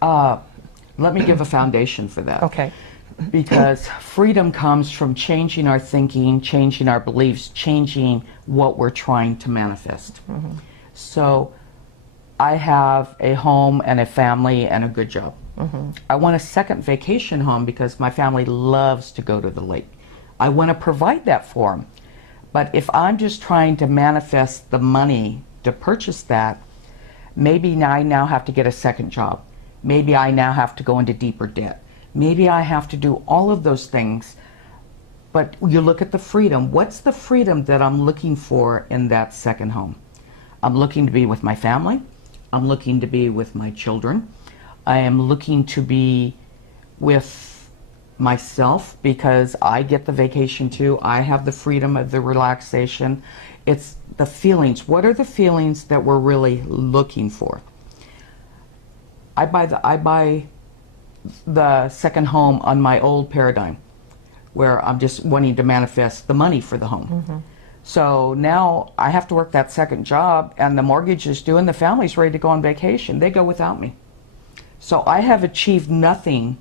Uh, Let me give a foundation for that. Okay. Because freedom comes from changing our thinking, changing our beliefs, changing what we're trying to manifest. So I have a home and a family and a good job. I want a second vacation home because my family loves to go to the lake. I want to provide that for them. But if I'm just trying to manifest the money to purchase that, maybe I now have to get a second job. Maybe I now have to go into deeper debt. Maybe I have to do all of those things. But you look at the freedom. What's the freedom that I'm looking for in that second home? I'm looking to be with my family. I'm looking to be with my children. I am looking to be with myself because I get the vacation too. I have the freedom of the relaxation. It's the feelings. What are the feelings that we're really looking for? I buy the second home on my old paradigm where I'm just wanting to manifest the money for the home. So now I have to work that second job and the mortgage is due and the family's ready to go on vacation. They go without me. So I have achieved nothing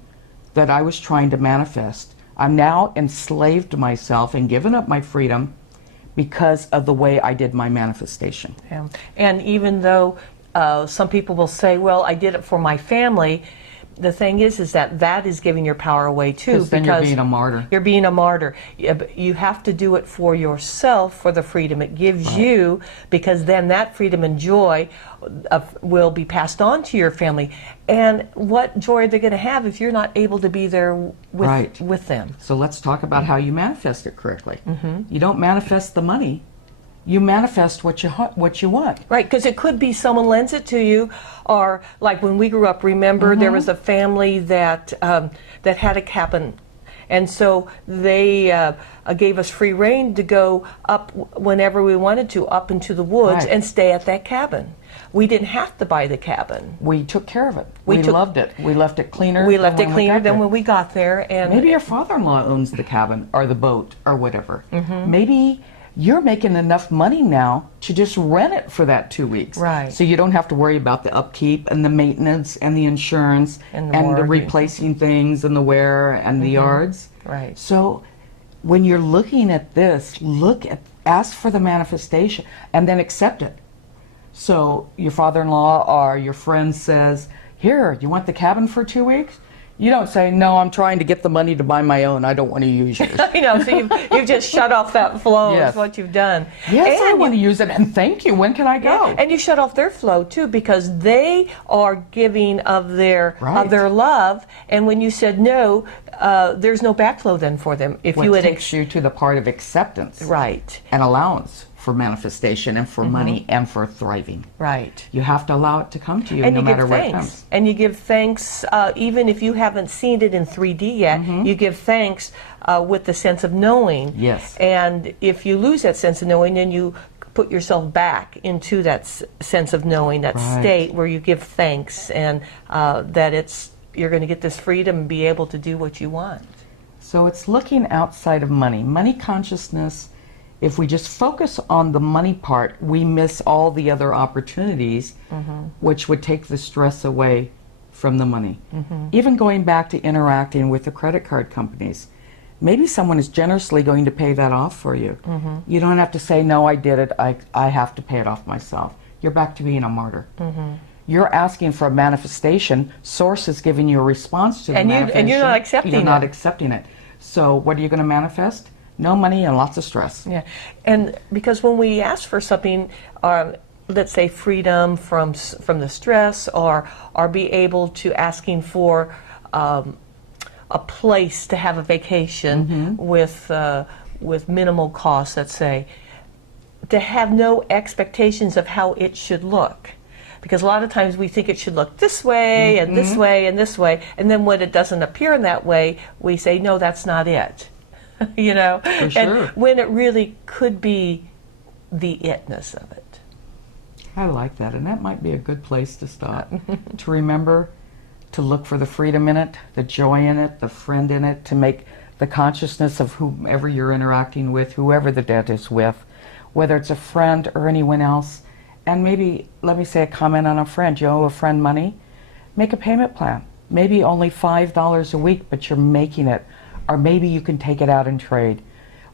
that I was trying to manifest. I'm now enslaved to myself and given up my freedom because of the way I did my manifestation. Yeah. And even though some people will say, well, I did it for my family, the thing is that that is giving your power away too. Then you're being a martyr. You're being a martyr. You have to do it for yourself, for the freedom it gives you, because then that freedom and joy will be passed on to your family. And what joy are they going to have if you're not able to be there with them? So let's talk about how you manifest it correctly. You don't manifest the money. You manifest what you want. Right, because it could be someone lends it to you, or like when we grew up, remember there was a family that that had a cabin, and so they gave us free reign to go up whenever we wanted to, up into the woods and stay at that cabin. We didn't have to buy the cabin. We took care of it. We loved it. We left it cleaner. We left it cleaner than when we got there. And maybe your father-in-law owns the cabin or the boat or whatever. Maybe you're making enough money now to just rent it for that 2 weeks. Right. So you don't have to worry about the upkeep and the maintenance and the insurance and the replacing things and the wear and the yards. Right. So when you're looking at this, ask for the manifestation and then accept it. So your father-in-law or your friend says, here, you want the cabin for 2 weeks? You don't say, no, I'm trying to get the money to buy my own. I don't want to use yours. I know, so you've just shut off that flow is what you've done. Yes, and I want to use it, and thank you. When can I go? Yeah, and you shut off their flow, too, because they are giving of their love, and when you said no, there's no backflow then for them. If you takes you to the part of acceptance. Right. And allowance for manifestation and for money and for thriving. Right. You have to allow it to come to you no matter what comes. And you give thanks even if you haven't seen it in 3D yet. You give thanks with the sense of knowing. Yes. And if you lose that sense of knowing, then you put yourself back into that sense of knowing, that state where you give thanks and that you're going to get this freedom and be able to do what you want. So it's looking outside of money. Money consciousness. If we just focus on the money part, we miss all the other opportunities, which would take the stress away from the money. Even going back to interacting with the credit card companies, maybe someone is generously going to pay that off for you. You don't have to say, no, I did it, I have to pay it off myself. You're back to being a martyr. You're asking for a manifestation. Source is giving you a response to the manifestation. And you're not accepting it. You're not accepting it. So what are you going to manifest? No money and lots of stress. Yeah, and because when we ask for something, let's say freedom from the stress, or be able to asking for a place to have a vacation with minimal costs, let's say, to have no expectations of how it should look. Because a lot of times we think it should look this way and this way and this way, and then when it doesn't appear in that way, we say, no, that's not it. You know, for sure. And when it really could be the itness of it. I like that, and that might be a good place to stop. To remember to look for the freedom in it, the joy in it, the friend in it, to make the consciousness of whomever you're interacting with, whoever the debt is with, whether it's a friend or anyone else. And maybe, let me say a comment on a friend. You owe a friend money, make a payment plan. Maybe only $5 a week, but you're making it. Or maybe you can take it out and trade.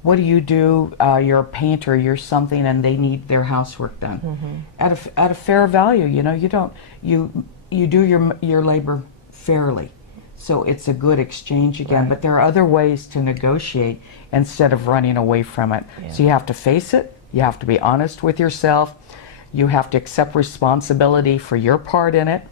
What do? You're a painter, you're something, and they need their housework done at a fair value. You do your labor fairly, so it's a good exchange again. Right. But there are other ways to negotiate instead of running away from it. Yeah. So you have to face it. You have to be honest with yourself. You have to accept responsibility for your part in it.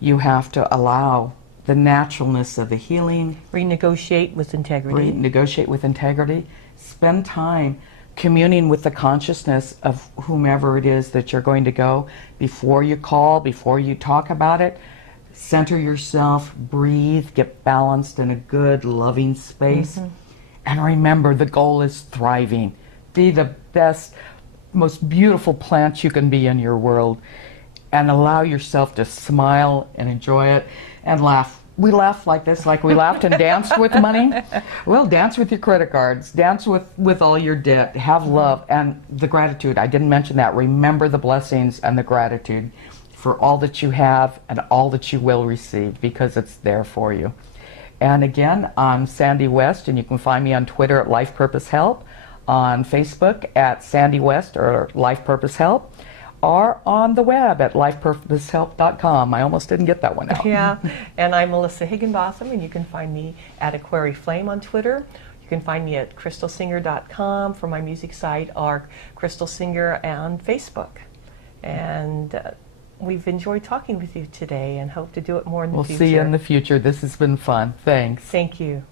You have to allow the naturalness of the healing. Renegotiate with integrity. Negotiate with integrity. Spend time communing with the consciousness of whomever it is that you're going to go before you call, before you talk about it. Center yourself, breathe, get balanced in a good, loving space. And remember, the goal is thriving. Be the best, most beautiful plant you can be in your world. And allow yourself to smile and enjoy it and laugh. We laugh like this, like we laughed and danced with money. Well, dance with your credit cards, dance with all your debt, have love and the gratitude. I didn't mention that. Remember the blessings and the gratitude for all that you have and all that you will receive, because it's there for you. And again, I'm Sandy West, and you can find me on Twitter at Life Purpose Help, on Facebook at Sandy West or Life Purpose Help, or on the web at lifepurposehelp.com. I almost didn't get that one out. Yeah, and I'm Melissa Higginbotham, and you can find me at Aquari Flame on Twitter. You can find me at crystalsinger.com for my music site, or Crystal Singer on Facebook. And we've enjoyed talking with you today and hope to do it more in the future. We'll see you in the future. This has been fun. Thanks. Thank you.